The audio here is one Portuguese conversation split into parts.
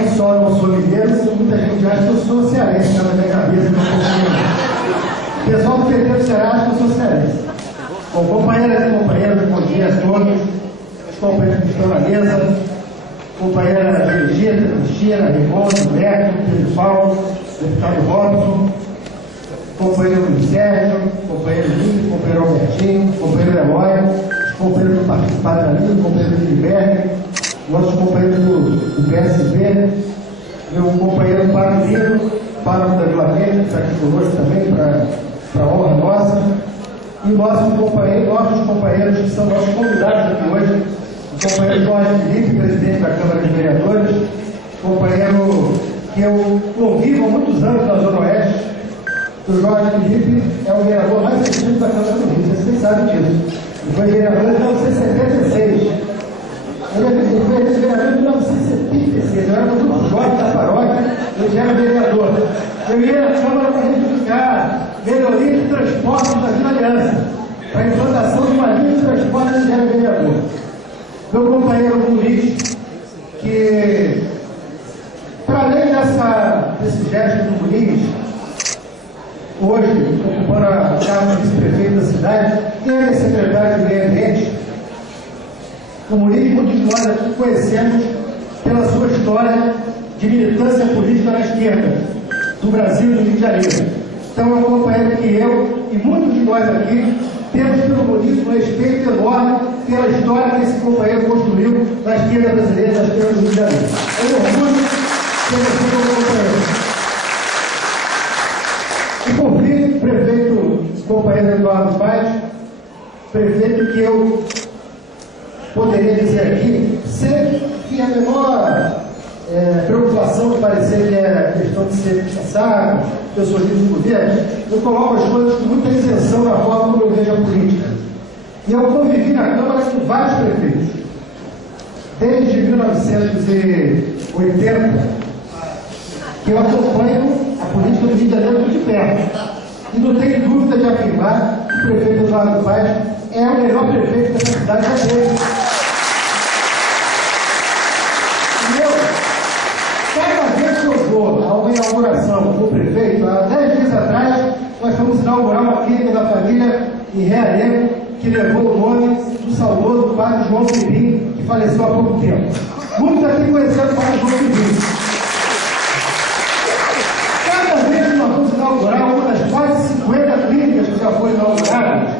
não só não sou mineiro, muita gente acha que eu sou cearense, na minha cabeça. O pessoal do PT do Ceará acha que eu sou cearense. Bom, companheiras e companheiros, bom dia a todos. Os companheiros que estão na mesa, companheira Virgínia, Cristina, Rivondo, Beto, Pedro Paulo, deputado Robson, companheiro Luiz Sérgio, companheiro Lívio, companheiro Albertinho, companheiro Eloy, os companheiros do Partido Paraná, companheiro Liliberg, nossos companheiros do PSB, meu companheiro Paulino, Paulo da Vila Verde, que está aqui conosco também, para a honra nossa, e nossos companheiros que são nossos convidados aqui hoje, o companheiro Jorge Felipe, presidente da Câmara de Vereadores, companheiro que eu convivo há muitos anos na Zona Oeste. O Jorge Felipe é o vereador mais antigo da Câmara do Rio, vocês sabem disso. Ele foi vereador em 1976. Ele foi vereador em 1976. Eu era muito jovem da paróquia, eu já era vereador. Eu ia na Câmara para reivindicar melhoria de transporte da Vila Aliança, para a implantação de uma linha de transporte que era vereador. Meu companheiro Luiz, que, para além desse gesto do Muniz, hoje, ocupando a cargo de vice-prefeito da cidade, ele é secretário de Meio Ambiente. O Muniz, muitos de nós aqui conhecemos pela sua história de militância política na esquerda do Brasil e do Rio de Janeiro. Então, é um companheiro que eu e muitos de nós aqui temos pelo Muniz um respeito enorme pela história que esse companheiro construiu na esquerda brasileira, na esquerda do Rio de Janeiro. É um orgulho ter você como companheiro. E por fim, prefeito, companheiro Eduardo Paes, prefeito que eu poderia dizer aqui, sem que a menor preocupação de parecer que é questão de ser saco, que eu sou líder do governo, eu coloco as coisas com muita isenção na forma como eu vejo a política. E eu convivi na Câmara com vários prefeitos. Desde 1980, que eu acompanho a política do Rio de Janeiro muito de perto. E não tenho dúvida de afirmar que o prefeito Eduardo Paes é o melhor prefeito dessa cidade já teve. E eu, cada vez que eu vou a uma inauguração do prefeito, há 10 dias atrás, nós fomos inaugurar uma clínica da família em Realengo, que levou o nome do saudoso padre João Pirim, que faleceu há pouco tempo. Muitos aqui conheceram o padre João Pirim. Cada vez que nós vamos inaugurar uma das quase 50 clínicas que já foram inauguradas,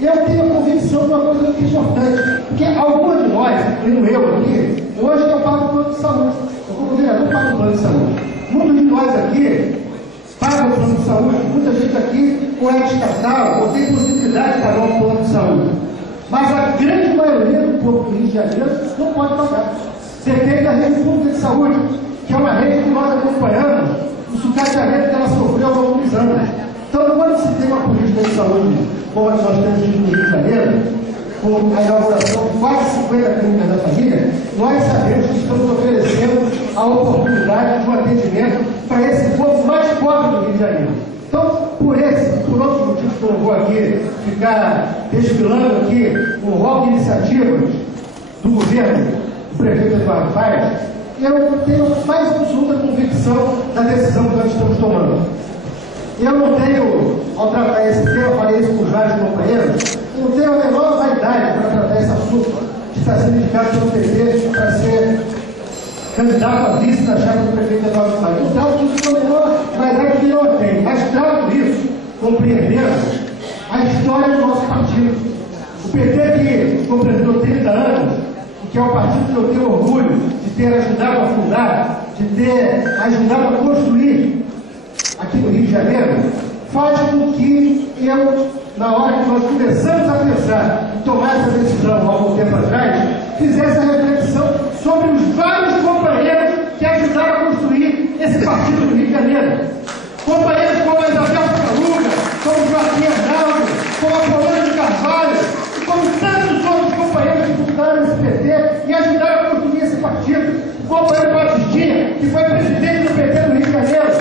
eu tenho a convicção de uma coisa muito importante, porque alguns de nós, incluindo eu aqui, hoje eu pago o plano de saúde. Eu, como vereador, pago o plano de saúde. Muitos de nós aqui pagam o plano de saúde, muita gente aqui ou é estatal, ou tem possibilidade de pagar um plano de saúde. Mas a grande maioria do povo do Rio de Janeiro não pode pagar. Depende da rede pública de saúde, que é uma rede que nós acompanhamos o sucateamento que ela sofreu ao longo dos anos. Então, quando se tem uma política de saúde como nós temos no Rio de Janeiro, com a inauguração de quase 50 clínicas da família, nós sabemos que estamos oferecendo a oportunidade de um atendimento para esse povo mais pobre do Rio de Janeiro. Então, por outros motivos que eu não vou aqui ficar desfilando aqui o rol de iniciativas do governo do prefeito Eduardo Paes, eu tenho mais absoluta convicção da decisão que nós estamos tomando. Eu não tenho, ao tratar esse tema, eu falei isso com vários companheiros, eu não tenho a menor vaidade para tratar esse assunto que está sendo indicado pelo PT para ser candidato a vice na chapa do prefeito Eduardo Paes. Não trato isso com a menor vaidade que eu tenho, mas trato isso compreendendo a história do nosso partido. O PT que completou 30 anos, e que é o partido que eu tenho orgulho de ter ajudado a fundar, de ter ajudado a construir aqui no Rio de Janeiro, faz com que eu, na hora que nós começamos a pensar em tomar essa decisão há algum tempo atrás, fizesse a reflexão sobre os vários companheiros que ajudaram a construir esse partido do Rio de Janeiro. Companheiros como a Isabel Caluga, como Joaquim Arnaldo, como Apolônio de Carvalho, e como tantos outros companheiros que fundaram esse PT e ajudaram a construir esse partido. O companheiro Batistinha, que foi presidente do PT do Rio de Janeiro.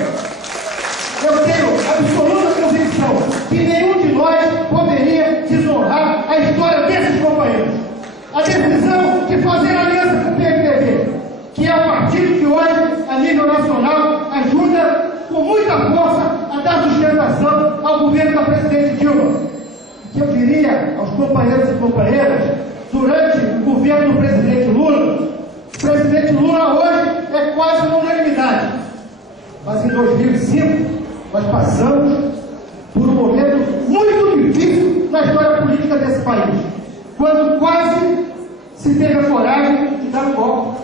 Eu tenho absoluta convicção que nenhum de nós poderia desonrar a história desses companheiros. A decisão de fazer aliança com o PMDB, que é o partido que hoje aos companheiros e companheiras, durante o governo do presidente Lula, o presidente Lula hoje é quase uma unanimidade. Mas em 2005, nós passamos por um momento muito difícil na história política desse país, quando quase se teve a coragem de dar um golpe.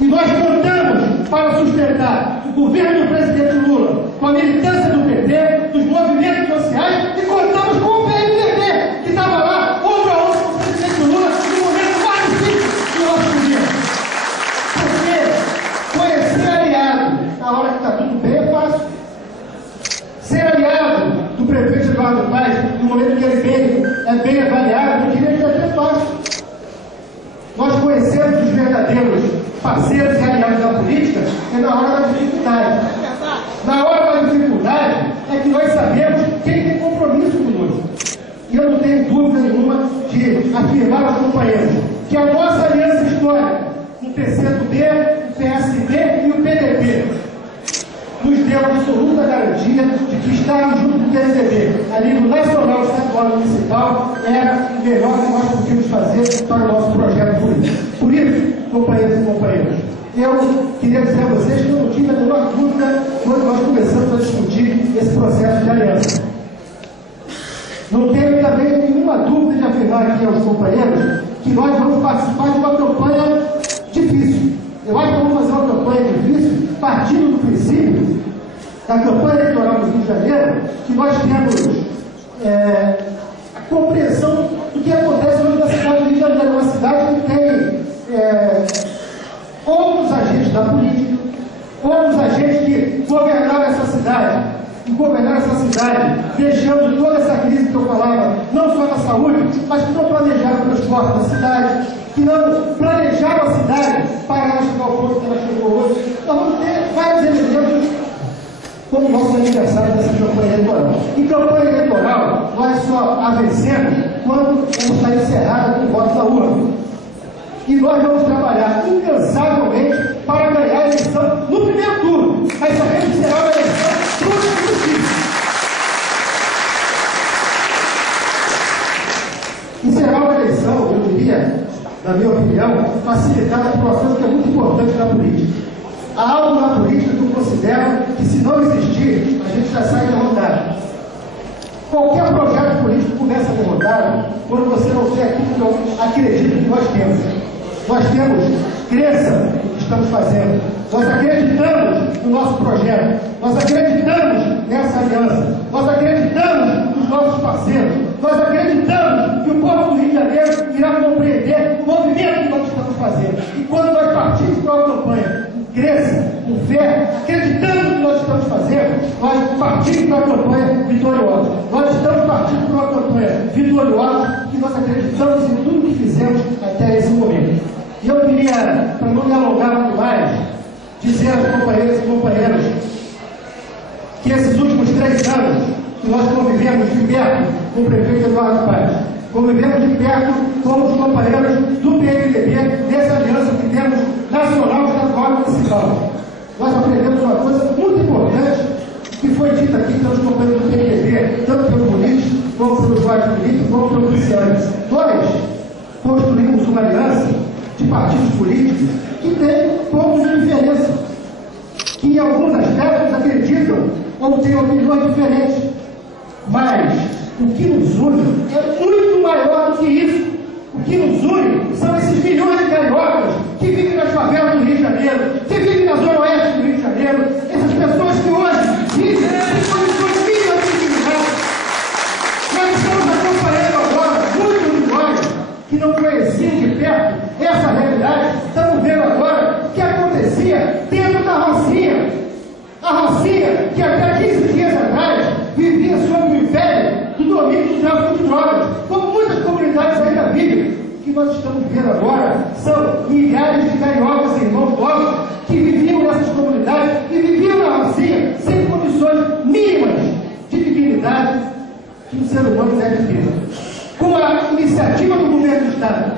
E nós contamos para sustentar o governo do presidente Lula com a militância do PT, dos movimentos sociais, e contamos com o PMDB, que estava lá, ombro a ombro com o presidente Lula, no momento mais difícil do nosso governo. Porque conhecer aliado na hora que está tudo bem é fácil. Ser aliado do prefeito Eduardo Paes, no momento que ele é bem avaliado, eu diria que é fácil. Nós conhecemos os verdadeiros parceiros e aliados da política é na hora da dificuldade. Na hora da dificuldade é que nós sabemos quem tem compromisso conosco. E eu não tenho dúvida nenhuma de afirmar aos companheiros que a nossa aliança histórica, o PCdoB, o PSB e o PDT, nos deu absoluta garantia de que estarmos junto com o PSDB, a nível nacional, estadual e municipal, era o melhor que nós podíamos fazer para o nosso projeto político. Por isso, companheiros e companheiras, eu queria dizer a vocês que eu não tive a menor dúvida quando nós começamos a discutir esse processo de aliança. Não tenho também nenhuma dúvida de afirmar aqui aos companheiros que nós vamos participar de uma campanha difícil. Eu acho que vamos fazer uma campanha difícil partindo do princípio da campanha eleitoral do Rio de Janeiro, que nós temos a compreensão do que acontece hoje na cidade do Rio de Janeiro, uma cidade que tem outros agentes da política, outros agentes que governaram essa cidade, deixando toda essa crise que eu falava, não só na saúde, mas que não planejaram o transporte da cidade, que não planejaram a cidade para ela chegar ao ponto que ela chegou hoje. Nós vamos ter vários elementos como o nosso aniversário dessa campanha eleitoral. Em campanha eleitoral, nós só a vencemos quando está encerrada com o voto da urna. E nós vamos trabalhar incansavelmente para ganhar a eleição no primeiro turno. Mas sabemos que será uma eleição muito difícil. E será uma eleição, eu diria, na minha opinião, facilitada por uma coisa que é muito importante na política. Há algo na política que eu considero que, se não existir, a gente já sai derrotado. Qualquer projeto político começa derrotado quando você não tem aquilo que eu acredito que nós temos. Nós temos crença no que estamos fazendo. Nós acreditamos no nosso projeto. Nós acreditamos nessa aliança. Nós acreditamos nos nossos parceiros. Nós acreditamos que o povo do Rio de Janeiro irá compreender o movimento que nós estamos fazendo. E quando nós partimos para uma campanha com crença, com fé, acreditando no que nós estamos fazendo, nós partimos para uma campanha vitoriosa. Nós estamos partindo para uma campanha vitoriosa porque nós acreditamos em tudo que fizemos até esse momento. E eu queria, para não me alongar muito mais, dizer aos companheiros e companheiras que esses últimos 3 anos que nós convivemos de perto com o prefeito Eduardo Paes, convivemos de perto com os companheiros do PMDB, nessa aliança que temos nacional, estadual e municipal. Nós aprendemos uma coisa muito importante que foi dita aqui pelos companheiros do PMDB, tanto pelos políticos, como pelos vários políticos, como pelos policiais. Nós construímos uma aliança de partidos políticos que tem pontos de diferença, que em alguns aspectos acreditam ou têm opiniões diferentes. Mas o que nos une é muito maior do que isso. O que nos une são esses milhões de cariocas que vivem nas favelas do Rio de Janeiro, que vivem na zona oeste do Rio de Janeiro, essas pessoas que hoje vivem em condições mínimas de dignidade. Nós estamos acompanhando agora muitos de nós que não conheciam de perto essa realidade, estamos vendo agora o que acontecia dentro da Rocinha. A Rocinha, que até 15 dias atrás vivia sob o império do domínio do tráfico de drogas, como muitas comunidades ainda vivem. O que nós estamos vendo agora são milhares de cariocas e irmãos nossos que viviam nessas comunidades e viviam na Rocinha sem condições mínimas de dignidade que um ser humano deve ter. Com a iniciativa do governo do Estado,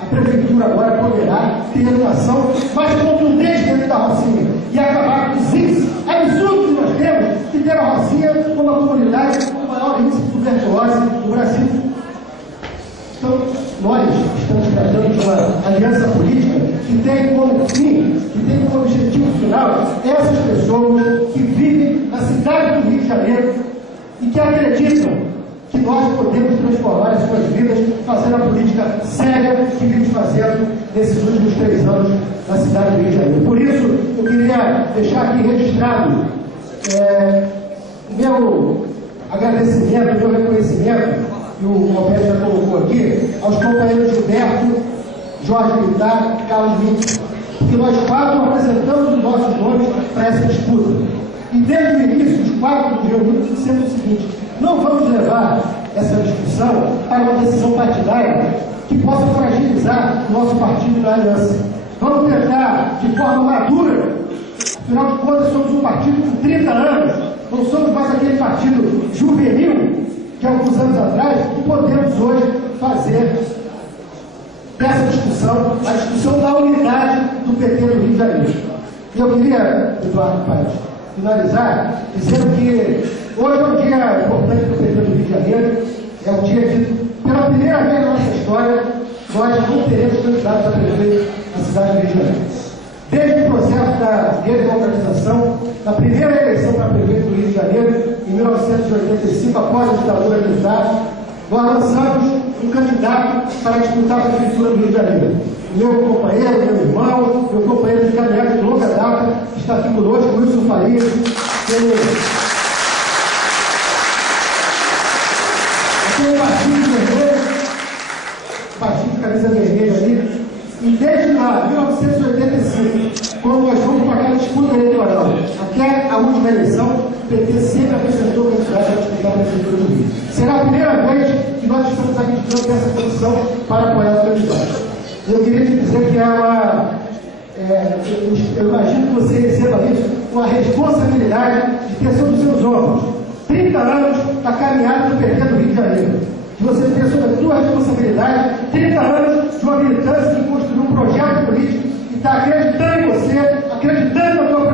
a Prefeitura agora poderá ter educação mais contundente dentro da Rocinha e acabar com os índices absurdos que nós temos de ter a Rocinha como a comunidade com o maior índice de tuberculose no Brasil. Então, nós estamos tratando de uma aliança política que tem como fim, que tem como objetivo final essas pessoas que vivem na cidade do Rio de Janeiro e que acreditam que nós podemos transformar as suas vidas fazendo a política séria que vimos fazendo nesses últimos 3 anos na cidade do Rio de Janeiro. Por isso, eu queria deixar aqui registrado meu agradecimento, meu reconhecimento, que o Roberto já colocou aqui, aos companheiros Gilberto, Jorge Militar e Carlos Vinci, porque nós 4 apresentamos os nossos nomes para essa disputa. E desde o início, os 4 nos reunimos dizendo o seguinte: não vamos levar essa discussão para uma decisão partidária que possa fragilizar o nosso partido na aliança. Vamos tentar, de forma madura, afinal de contas, somos um partido com 30 anos, não somos mais aquele partido juvenil de alguns anos atrás, que podemos hoje fazer dessa discussão a discussão da unidade do PT do Rio de Janeiro. E eu queria, Eduardo Paes, finalizar dizendo que hoje é um dia importante para o PT do Rio de Janeiro, é um dia que, pela primeira vez na nossa história, nós não teremos candidatos a prefeito na cidade do Rio de Janeiro. Desde o processo da redemocratização, da primeira eleição para prefeito do Rio de Janeiro, em 1985, após a ditadura militar, nós lançamos um candidato para disputar a prefeitura do Rio de Janeiro. Meu companheiro, meu irmão, meu companheiro de caminhada de longa data, que está aqui conosco, Wilson Faria, tem o partido vermelho, o partido de camisa vermelha ali, e desde lá, 1985, quando nós fomos para aquela disputa eleitoral, até a última eleição, o PT sempre apresentou o candidato a disputar a prefeitura do Rio. Será a primeira vez que nós estamos aqui diante dessa posição para apoiar o candidato. Eu queria te dizer que eu imagino que você receba isso com a responsabilidade de ter sobre os seus ombros 30 anos da caminhada do PT do Rio de Janeiro. Que você tenha sobre a sua responsabilidade 30 anos de uma militância que construiu um projeto político e está acreditando em você, acreditando na sua